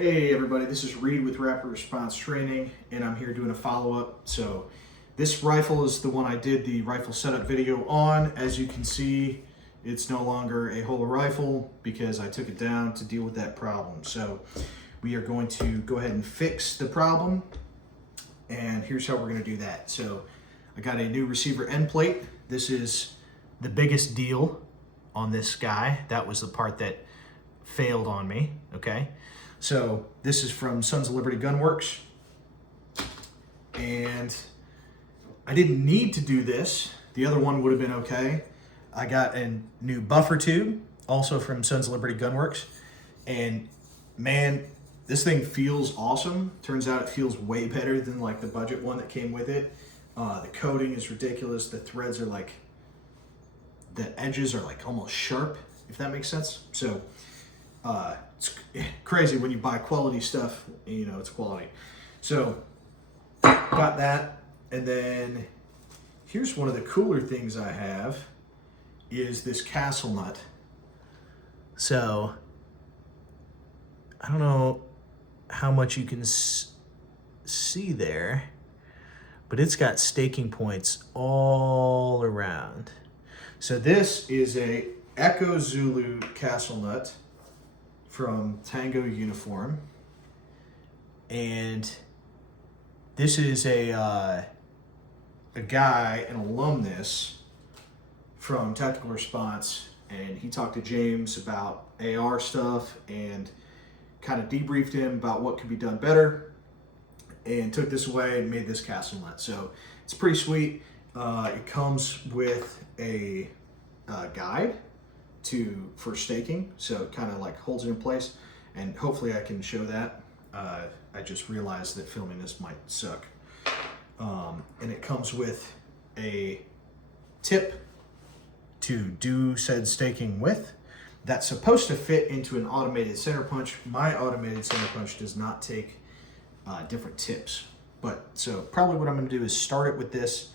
Hey everybody, this is Reed with Rapid Response Training, and I'm here doing a follow-up. So this rifle is the one I did the rifle setup video on. As you can see, it's no longer a whole rifle because I took it down to deal with that problem. So we are going to go ahead and fix the problem, and here's how we're going to do that. So I got a new receiver end plate. This is the biggest deal on this guy. That was the part that failed on me, okay? So this is from Sons of Liberty Gunworks, and I didn't need to do this. The other one would have been okay. I got a new buffer tube, also from Sons of Liberty Gunworks, and man, this thing feels awesome. Turns out it feels way better than like the budget one that came with it. The coating is ridiculous. The threads are like, the edges are like almost sharp, if that makes sense. So it's crazy when you buy quality stuff, you know, it's quality. So got that. And then here's one of the cooler things I have is this castle nut. So I don't know how much you can see there, but it's got staking points all around. So this is a Echo Zulu castle nut from Tango Uniform, and this is a guy, an alumnus from Tactical Response, and he talked to James about AR stuff and kind of debriefed him about what could be done better, and took this away and made this castle nut. So it's pretty sweet. It comes with a guide for staking, so it kind of like holds it in place, and hopefully I can show that. I just realized that filming this might suck. And it comes with a tip to do said staking with. That's supposed to fit into an automated center punch. My automated center punch does not take different tips. But so probably what I'm going to do is start it with this,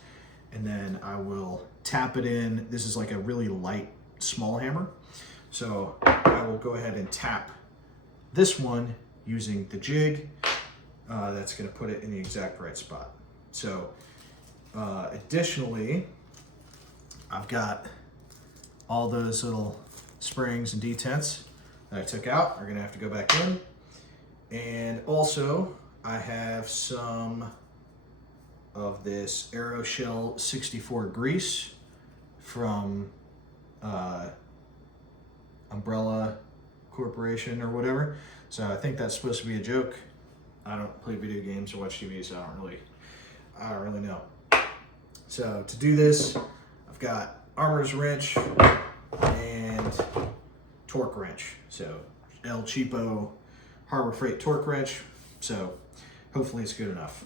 and then I will tap it in. This is like a really light small hammer. So I will go ahead and tap this one using the jig. That's going to put it in the exact right spot. So additionally, I've got all those little springs and detents that I took out are going to have to go back in. And also I have some of this Aeroshell 64 grease from Umbrella Corporation or whatever. So I think that's supposed to be a joke. I don't play video games or watch TV, so I don't really know. So to do this, I've got Armor's wrench and torque wrench. So El Cheapo Harbor Freight torque wrench. So hopefully it's good enough.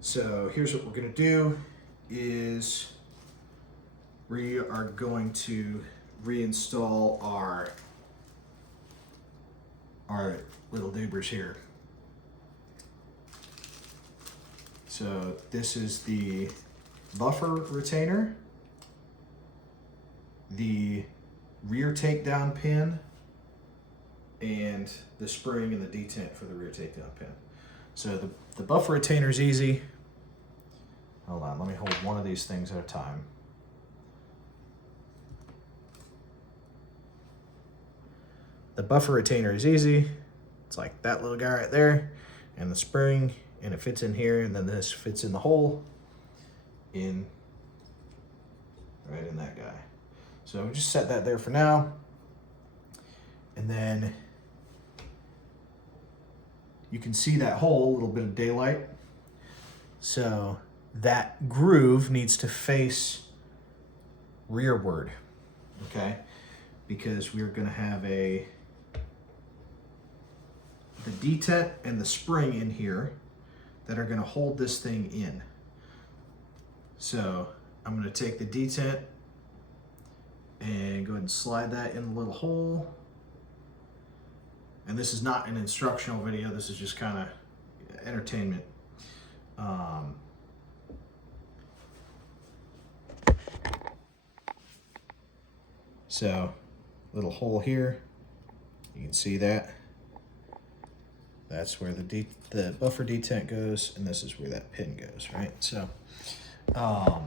So here's what we're gonna do is we are going to reinstall our little doobers here. So this is the buffer retainer, the rear takedown pin, and the spring and the detent for the rear takedown pin. So the buffer retainer is easy. Hold on, let me hold one of these things at a time. The buffer retainer is easy. It's like that little guy right there, and the spring, and it fits in here, and then this fits in the hole right in that guy. So we just set that there for now. And then you can see that hole, a little bit of daylight. So that groove needs to face rearward, okay? Because we're gonna have the detent and the spring in here that are gonna hold this thing in. So I'm gonna take the detent and go ahead and slide that in the little hole. And this is not an instructional video, this is just kind of entertainment. So little hole here, You can see that. That's where the buffer detent goes, and this is where that pin goes, right? So, but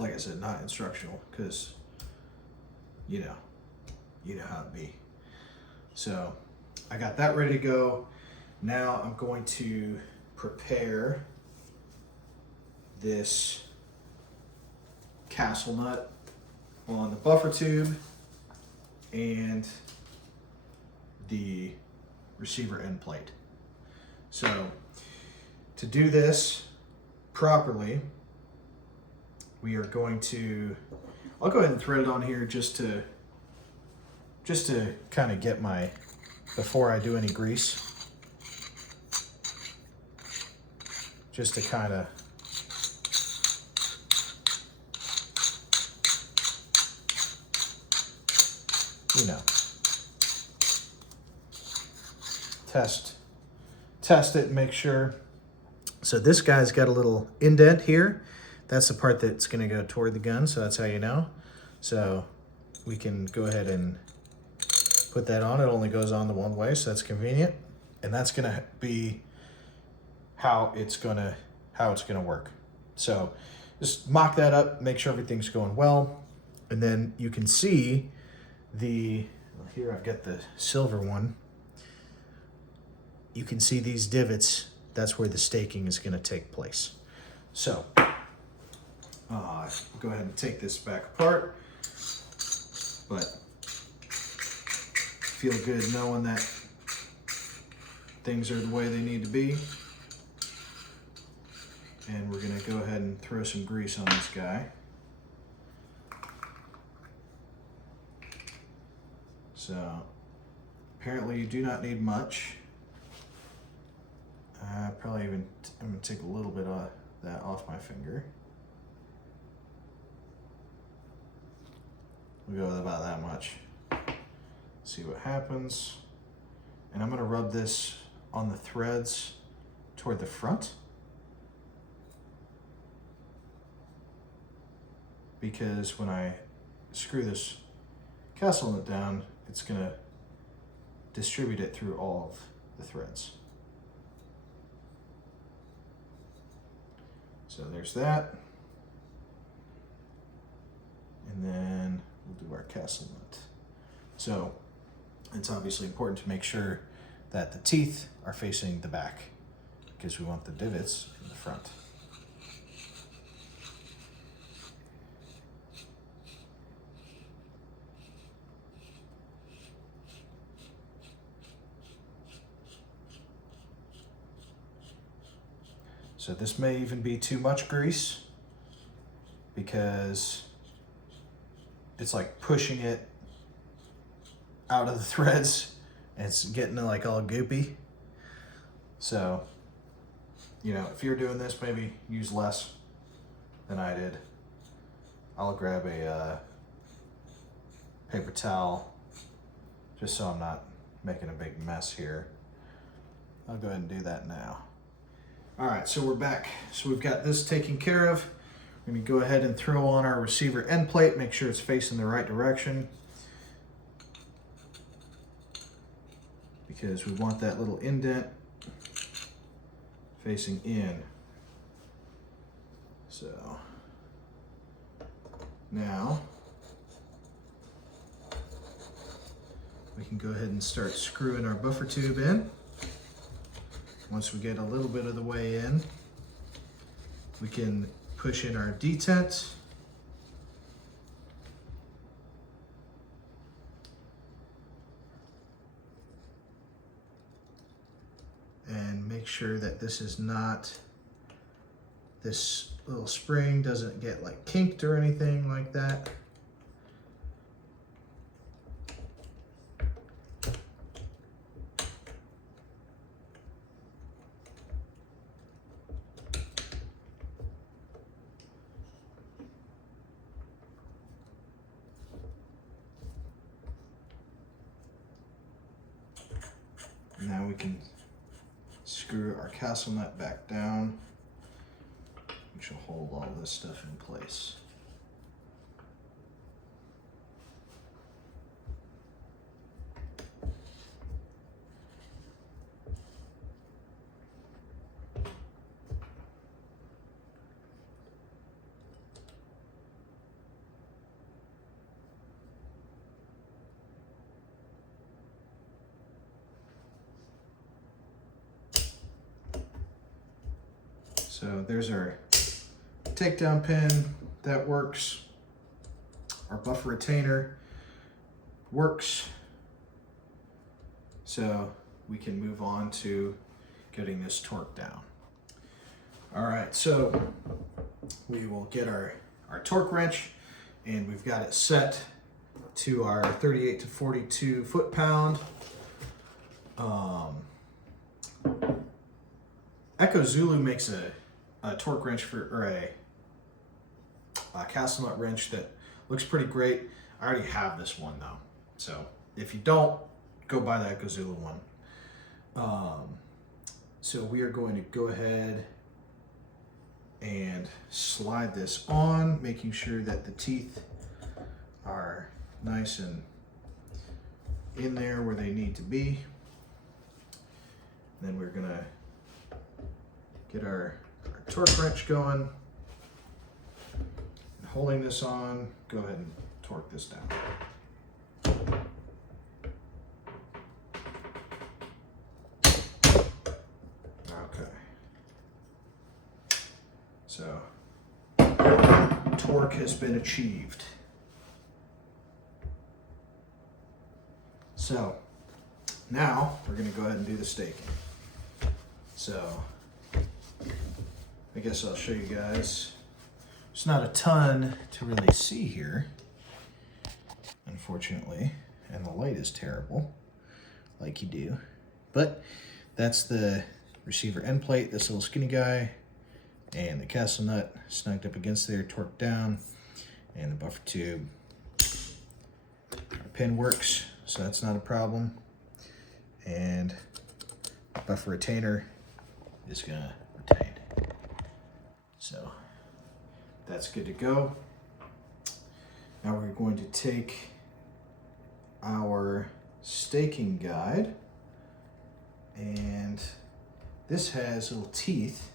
like I said, not instructional, because you know how it be. So I got that ready to go. Now I'm going to prepare this castle nut on the buffer tube and the receiver end plate. So to do this properly, we are going to, I'll go ahead and thread it on here just to kind of get my, before I do any grease, just to kind of test it and make sure. So this guy's got a little indent here. That's the part that's going to go toward the gun, so that's how you know. So we can go ahead and put that on. It only goes on the one way, so that's convenient. And that's going to be how it's going to work. So just mock that up, make sure everything's going well, and then you can see here I've got the silver one. You can see these divots. That's where the staking is going to take place. So go ahead and take this back apart, but feel good knowing that things are the way they need to be. And we're going to go ahead and throw some grease on this guy. So apparently you do not need much. I'm going to take a little bit of that off my finger. We'll go with about that much. See what happens. And I'm going to rub this on the threads toward the front, because when I screw this castle nut down, it's going to distribute it through all of the threads. So there's that. And then we'll do our castle nut. So it's obviously important to make sure that the teeth are facing the back, because we want the divots in the front. So this may even be too much grease, because it's like pushing it out of the threads and it's getting like all goopy. So, if you're doing this, maybe use less than I did. I'll grab a paper towel just so I'm not making a big mess here. I'll go ahead and do that now. All right, so we're back. So we've got this taken care of. We're gonna go ahead and throw on our receiver end plate, make sure it's facing the right direction, because we want that little indent facing in. So now we can go ahead and start screwing our buffer tube in. Once we get a little bit of the way in, we can push in our detent. And make sure that this little spring doesn't get like kinked or anything like that. Now we can screw our castle nut back down, which will hold all this stuff in place. So there's our takedown pin, that works. Our buffer retainer works. So we can move on to getting this torque down. All right, so we will get our torque wrench, and we've got it set to our 38 to 42 foot-pound. Echo Zulu makes a torque wrench or a castle nut wrench that looks pretty great. I already have this one though, so if you don't, go buy the Echo Zulu one. So we are going to go ahead and slide this on, making sure that the teeth are nice and in there where they need to be. Then we're gonna get our torque wrench going. And holding this on, go ahead and torque this down. Okay. So, torque has been achieved. So, now we're going to go ahead and do the staking. So, I guess I'll show you guys. There's not a ton to really see here, unfortunately, and the light is terrible, like you do. But that's the receiver end plate, this little skinny guy, and the castle nut snugged up against there, torqued down, and the buffer tube. Our pin works, so that's not a problem. And buffer retainer is gonna retain. So that's good to go. Now we're going to take our staking guide, and this has little teeth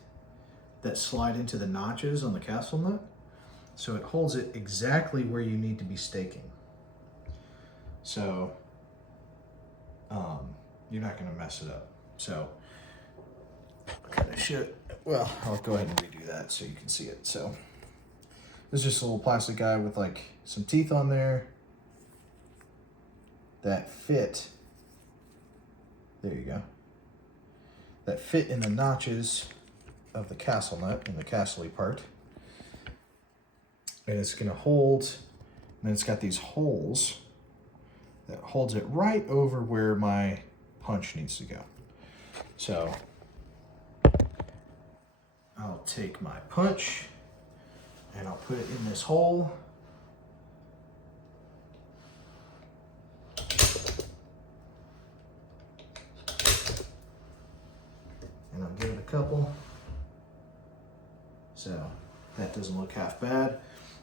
that slide into the notches on the castle nut. So it holds it exactly where you need to be staking. So you're not gonna mess it up. So kind of shit. Well, I'll go ahead and redo that so you can see it. So this is just a little plastic guy with like some teeth on there that fit. There you go. That fit in the notches of the castle nut in the castle-y part. And it's gonna hold, and then it's got these holes that holds it right over where my punch needs to go. So I'll take my punch and I'll put it in this hole. And I'll give it a couple. So that doesn't look half bad.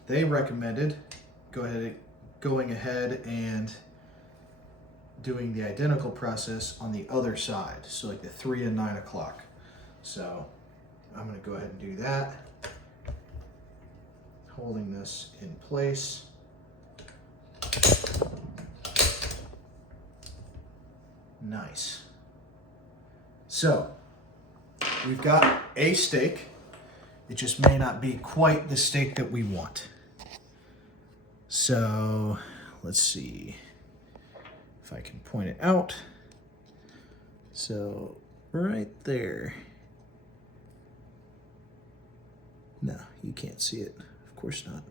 They recommended going ahead and doing the identical process on the other side. So like the 3 and 9 o'clock. So I'm gonna go ahead and do that. Holding this in place. Nice. So we've got a stake. It just may not be quite the stake that we want. So let's see if I can point it out. So right there. No, you can't see it. Of course not.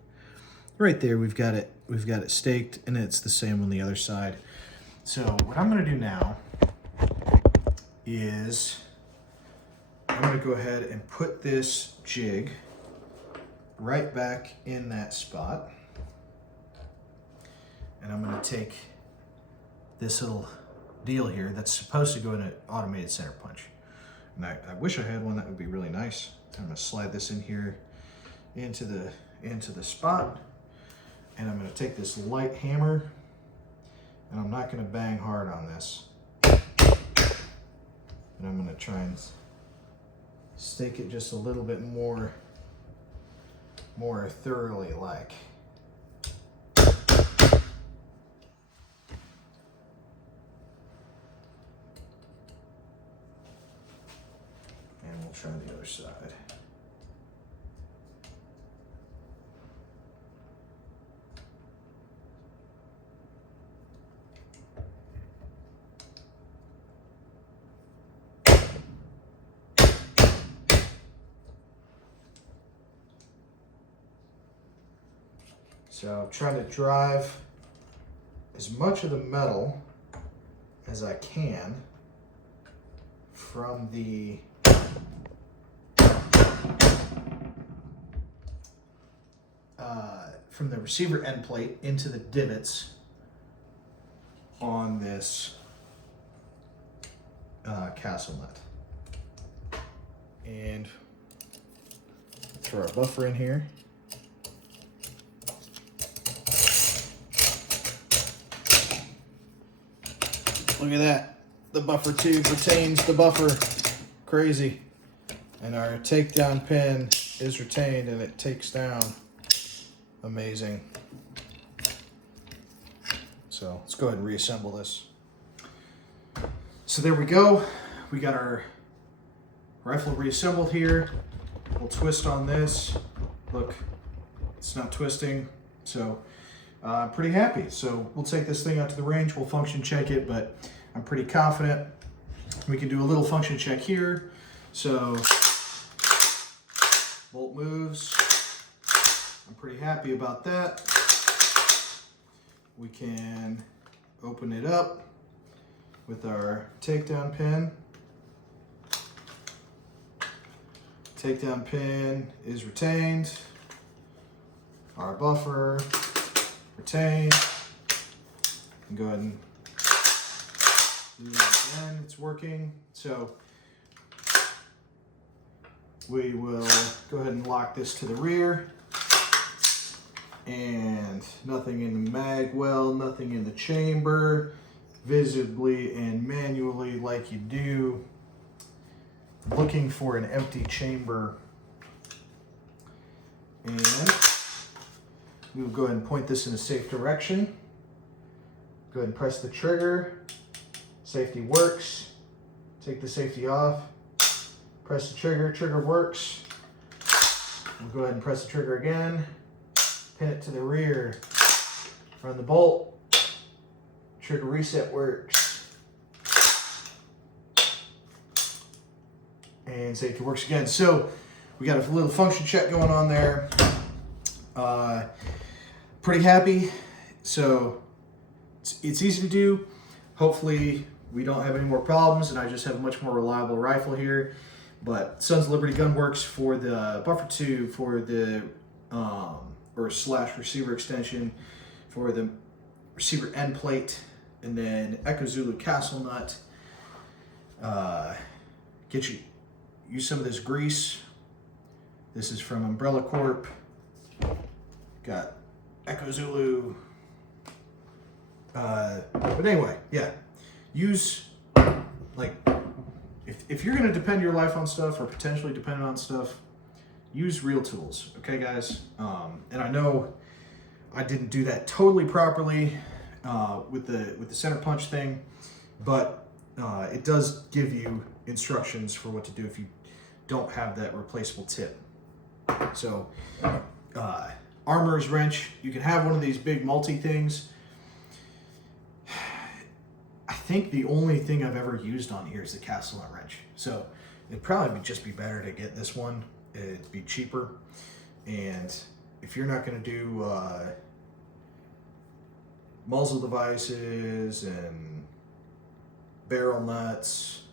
Right there, we've got it staked, and it's the same on the other side. So what I'm gonna do now is I'm gonna go ahead and put this jig right back in that spot. And I'm gonna take this little deal here that's supposed to go in an automated center punch. And I wish I had one that would be really nice. I'm gonna slide this in here into the spot. And I'm gonna take this light hammer, and I'm not gonna bang hard on this. And I'm gonna try and stake it just a little bit more thoroughly like. And we'll try the other side. So I'm trying to drive as much of the metal as I can from the receiver end plate into the divots on this castle nut. And throw our buffer in here. Look at that. The buffer tube retains the buffer. Crazy. And our takedown pin is retained and it takes down. Amazing. So let's go ahead and reassemble this. So there we go. We got our rifle reassembled here. We'll twist on this. Look, it's not twisting. So I'm pretty happy. So we'll take this thing out to the range. We'll function check it, but I'm pretty confident. We can do a little function check here. So bolt moves. I'm pretty happy about that. We can open it up with our takedown pin. Takedown pin is retained. Our buffer retained. And go ahead and do that again. It's working. So we will go ahead and lock this to the rear. And nothing in the mag well, nothing in the chamber, visibly and manually like you do. Looking for an empty chamber. And we will go ahead and point this in a safe direction. Go ahead and press the trigger. Safety works. Take the safety off. Press the trigger, trigger works. We'll go ahead and press the trigger again. Pin it to the rear. Run the bolt. Trigger reset works. And safety works again. So we got a little function check going on there. Pretty happy. So it's easy to do. Hopefully we don't have any more problems and I just have a much more reliable rifle here. But Sons of Liberty Gun Works for the buffer tube, for the or slash receiver extension, for the receiver end plate, and then Echo Zulu castle nut. Use some of this grease. This is from Umbrella Corp. Got Echo Zulu. But anyway, yeah. Use, like, if you're gonna depend your life on stuff or potentially depend on stuff, use real tools, okay, guys? And I know I didn't do that totally properly with the center punch thing, but it does give you instructions for what to do if you don't have that replaceable tip. So, armorer's wrench, you can have one of these big multi things. I think the only thing I've ever used on here is the castle nut wrench. So it'd probably just be better to get this one. It'd be cheaper. And if you're not going to do muzzle devices and barrel nuts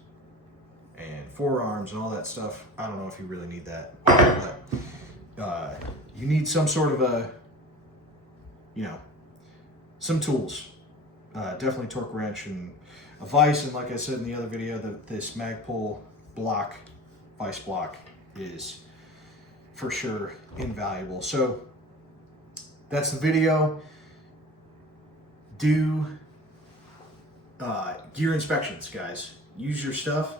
and forearms and all that stuff, I don't know if you really need that. But you need some sort of a, some tools. Definitely torque wrench and a vise, and like I said in the other video, this Magpul block, vise block, is for sure invaluable. So that's the video. Do gear inspections, guys. Use your stuff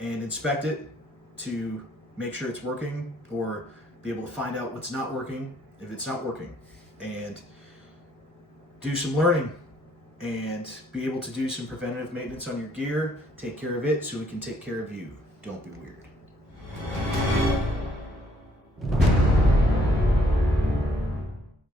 and inspect it to make sure it's working, or be able to find out what's not working if it's not working, and do some learning and be able to do some preventative maintenance on your gear. Take care of it so we can take care of you. Don't be weird.